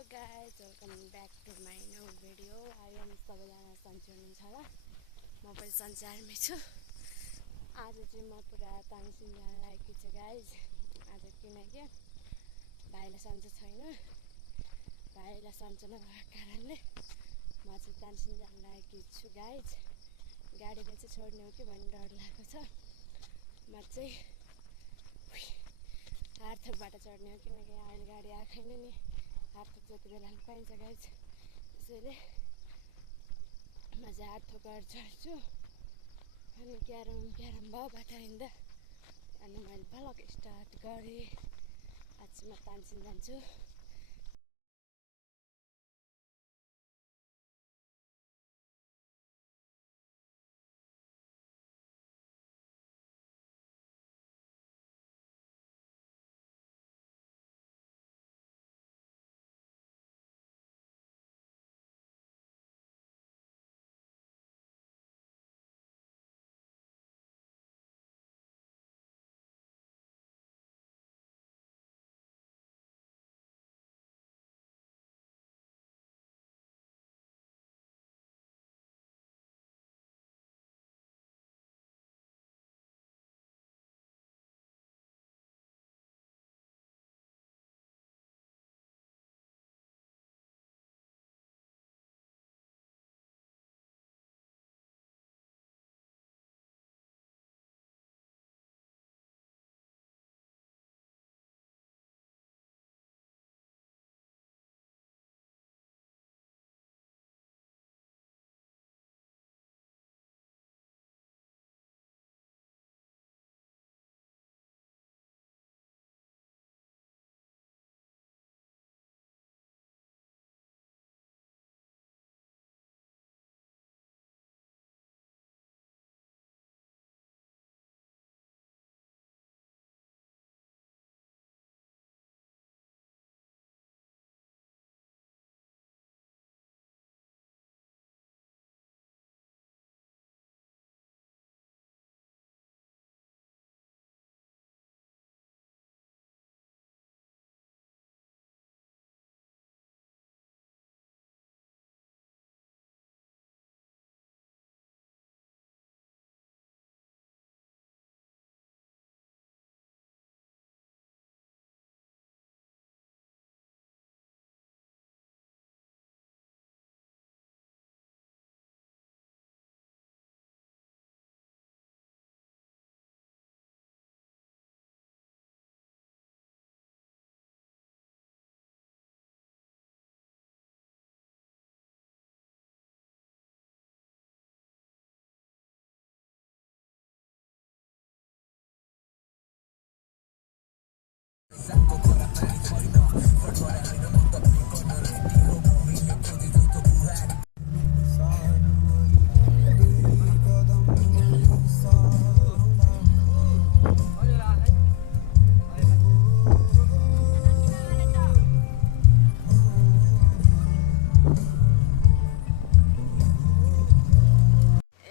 Hello guys, welcome back to my new video. आइएम सबैजना सन्चै हुनुहुन्छ होला। म पनि सन्चै आर्मी छु। आज चाहिँ म पुरा तानसिन जान लागेको छु गाइज। आज किनकि भाइलाई सन्चो छैन, भाइलाई सन्चो नभएको कारणले म चाहिँ तानसिन जान लागेको छु गाइज। गाडीले चाहिँ छोड्ने हो कि भन्ने डर लागेको छ। म चाहिँ हार्थकबाट चढ्ने हो, किनकि अहिले गाडी आएको छैन नि। हार्थक जति बेला पाइन्छ गाइज, त्यसैले म चाहिँ हार्थकबाट चढ्छु। अनि क्यारम भाउबाट हिँड्दा अनि मैले भलक स्टार्ट गरेँ। आज म तानसिन जान्छु।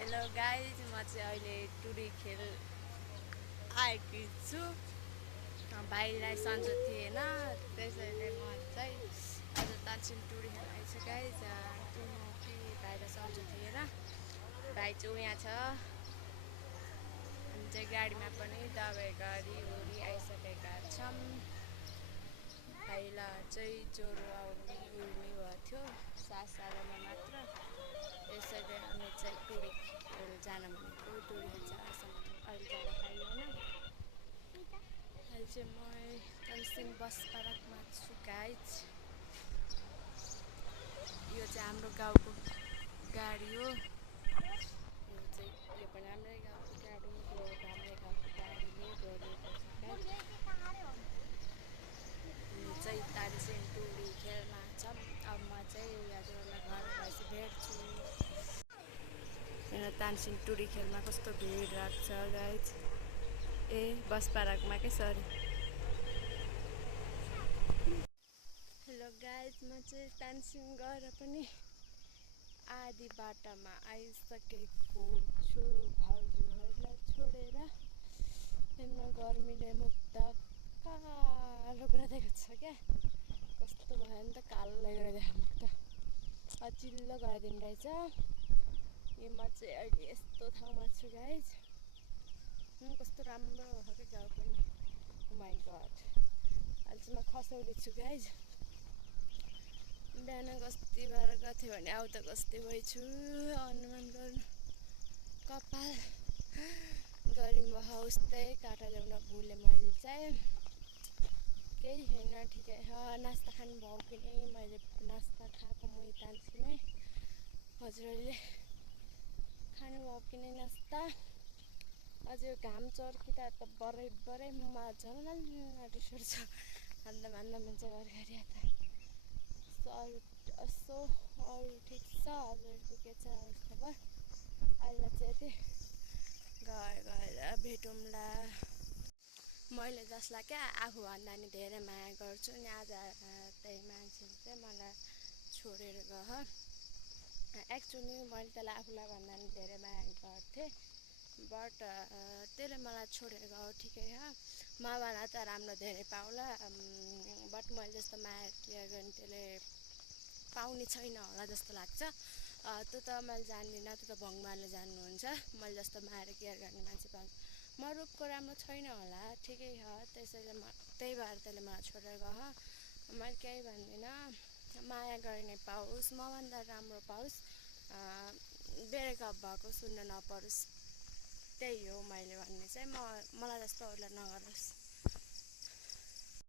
हेलो गाइज, म चाहिँ अहिले टुरी खेल आएकी छु। भाइलाई सन्चो थिएन, त्यसैले म चाहिँ आज तानसिन टुरी खेल आएछु गाइज। कि भाइलाई सन्चो थिएन, भाइ चाहिँ यहाँ छ। अनि चाहिँ गाडीमा पनि दबाई गरिओरी आइसकेका छौँ। भाइलाई चाहिँ ज्वरो आउने उर्ने भएको थियो, सास आएमा मात्र। यसैले हामी चाहिँ टुरी खेल जान भनेको। टुरी खेल अहिले जान पाइएन। अहिले चाहिँ म तानसिन बस पार्कमा छु गाइज। यो चाहिँ हाम्रो गाउँको गाडी हो। यो पनि हाम्रै गाउँको गाडी, हाम्रै गाउँको गाडीले गरेको छ। चाहिँ तानसिन टुरी खेलमा छौँ। अब म चाहिँ हजुरहरूलाई घर भएपछि भेट्छु। यहाँ तानसिन टुरी खेलमा कस्तो भिड राख्छ गाइज। बस पार्कमा के सरी। हेलो गाइज, म चाहिँ तानसिन गएर पनि आधी बाटामा आइसकेको छु भाउजूहरूलाई छोडेर। गर्मीले मुख त कालो गरिदिएको छ क्या। कस्तो भयो नि त कालै गरेर देखाउनु त चिल्लो गरिदिनु रहेछ म चाहिँ अहिले यस्तो ठाउँमा छु गाइज कस्तो राम्रो हो कि गाउँ पनि माइ गड अहिले चाहिँ म खसौली छु गाइज बिहान गस्ती भएर गथ्यो भने आउ त गस्ती भइछु अनुमान गर्नु कपाल गरिम भयो उस्तै काटा ल्याउन भुलेँ मैले चाहिँ केही छैन ठिकै नास्ता खानु भयो कि नै मैले नास्ता खाएको मै तान्छु नै हजुरहरूले खानुभयो कि नै नास्ता अझै घाम चर्किँदा त बरैमा झलल रिसोर्ट छ भन्दा मान्छ घरि त अरू ठिक छ हजुरहरूको के छ अवस्था भयो अहिले चाहिँ यति गएर भेटौँला मैले जसलाई क्या आफूभन्दा नि धेरै माया गर्छु नि आज त्यही मान्छेले चाहिँ मलाई छोडेर गयो एक्चुअली मैले त्यसलाई आफूलाई भन्दा नि धेरै माया गर्थेँ बट त्यसले मलाई छोडेर गयो ठिकै हो मभन्दा त राम्रो धेरै पाउला बट मैले जस्तो माया केयर गर्ने त्यसले पाउने छैन होला जस्तो लाग्छ त्यो त मैले जान्दिनँ त्यो त भगवान्ले जान्नुहुन्छ मैले जस्तो माया केयर गर्ने मान्छे पाउँछ म रूपको राम्रो छैन होला ठिकै हो त्यसैले त्यही भएर त्यसले मलाई छोडेर गयो मैले केही भन्दिनँ माया गर्ने पाओस् मभन्दा राम्रो पाओस् ब्रेकअप भएको सुन्न नपरोस् त्यही हो मैले भन्ने चाहिँ मलाई जस्तो अरूलाई नगरोस्।